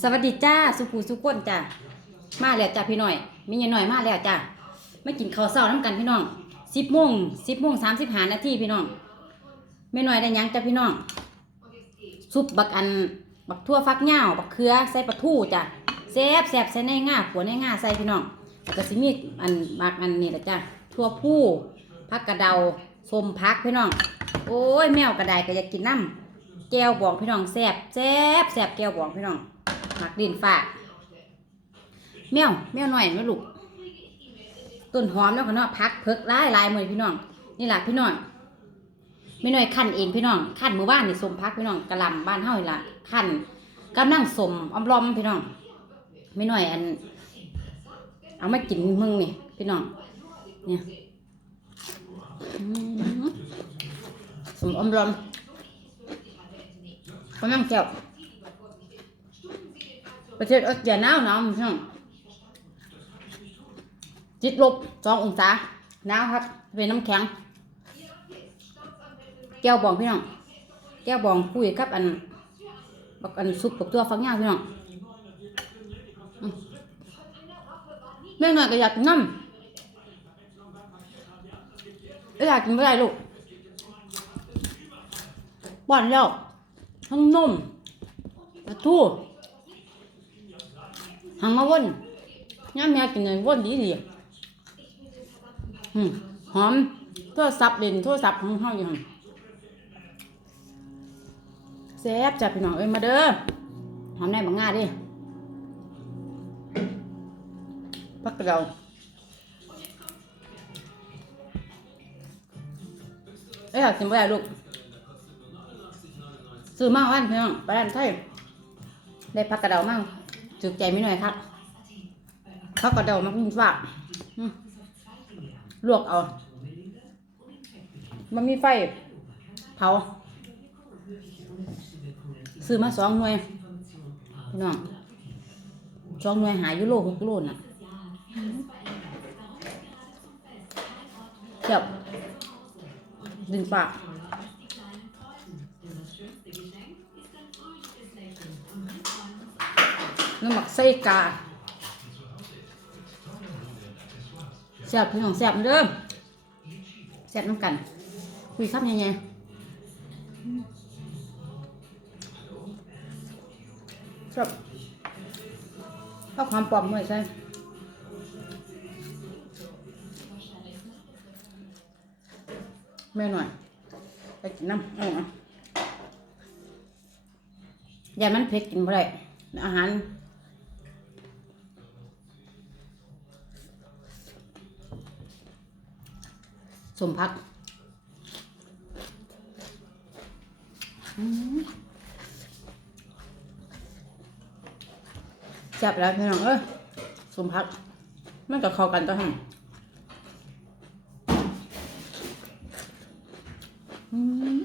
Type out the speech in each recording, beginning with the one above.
สวัสดีจ้าสุภูสุก้นจ้ามาแล้วจ้าพี่หน้อย มีเงินหน่อยมาแล้วจ้าไม่กินข้าวเช้าน้ำกันพี่น้องสิบโมงสิบโมงสามสิบห้านาทีพี่น้องไม่หน่อยได้ยังจ้าพี่น้องซุปบักอันบักทั่วฟักเหย้าบักเขือใส่ปลาทูจ้ะแซ่บแซ่บใส่ในง่าขัวในง่าใส่พี่น้องแล้วก็สิมีอันบักอันนี่แหละจ้ะทั่วผู้ผักกระเดาส้มพักพี่น้อง โอ้ยแมวกระไดก็อยากกินน้ำแก้วบองพี่น้องแซ่บแซ่บแซ่บแก้วบองพี่น้อง มักดินฝากแมวแมวหน่อยไหมลูกต้นหอมแล้วก็เนาพักเพิกลายลายมือพี่น้อง นี่แหละพี่น้องไม่น้อยขั้นเองพี่น้องขั้นมือบ้านนี่สมพักพี่น้องกระหลำบ้านเฮานี่ละขั้นกำลังสมอมลอมพี่น้องไม่น้อยอัน เอามากินมึงนี่พี่น้องเนี่ยอืมสมอมลอมกำลังเจียว ประเทศออสเตรียหนาวหนาวพี่น้องจิตลบสององศาหนาวครับ เป็นน้ำแข็ง แก้วบองพี่น้อง แก้วบองคุยกับอันบักอันซุปกับตัวฟักย่างพี่น้องแม่หน่อยก็อยากน้ำอยอยากกินไม่ได้ลูกบ้านแล้วทั้งนมปลาทู หังมาวนย่าแม่กินเลยวนดีดีอืมหอมโทรศัพท์เล่นโทรศัพท์ของเฮาอยู่หั่นแซ่บจัดพี่น้องเอ้ยมาเด้อหอมได้บางงาดิพักกระเดาเอ้ยกินอะไรลูกซื้อมาวันพี่น้องไปร้านไทยได้พักกระเดามั่ง จุกใจไม่หน่อยครับพักกระเดามากินฝากลวกเอามันมีไฟ เผา ซื้อมาสองหน่วยพี่น้องสองหน่วยหาอยุโรหกโลน่ะเจ็บดินปาก น้ำหมักไส้กาแซ่บพี่น้องแซ่บเด้อแซ่บน้ำกัน คุยครับยังไงครับเอาความปลอมไว้ใส่แม่หน่อยไปกินน้ำเอาเอายามันเผ็ดกินบ่ได้อาหาร สมพักจับแล้วพี่น้องเอ้ยสมพัก มันก็เข้ากันตัวหันอืม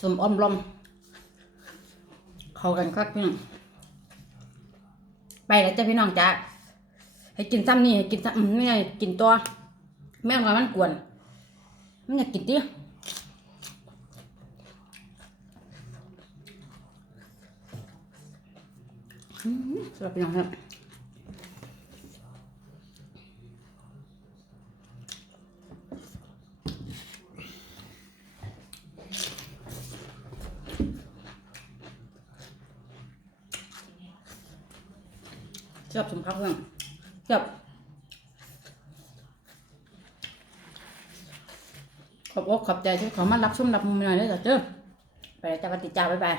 สมอมลมเข้ากันครับพี่น้อง ไปแล้วจ้ะพี่น้องจ้า ให้กินซ้ำนี่ให้กินซ้ำอืมไม่ไงกินตัวแม่งว่ามันกวนมันอยากกินดิสำหรับพี่น้องครับชอบสมครับเพื่อน ชอบขอบอกขอบใจที่เขามารับชมรับมือหน่อยด้วยจ้ะเจ้อไปแล้วจ้าปฏิจ้าบ๊ายบาย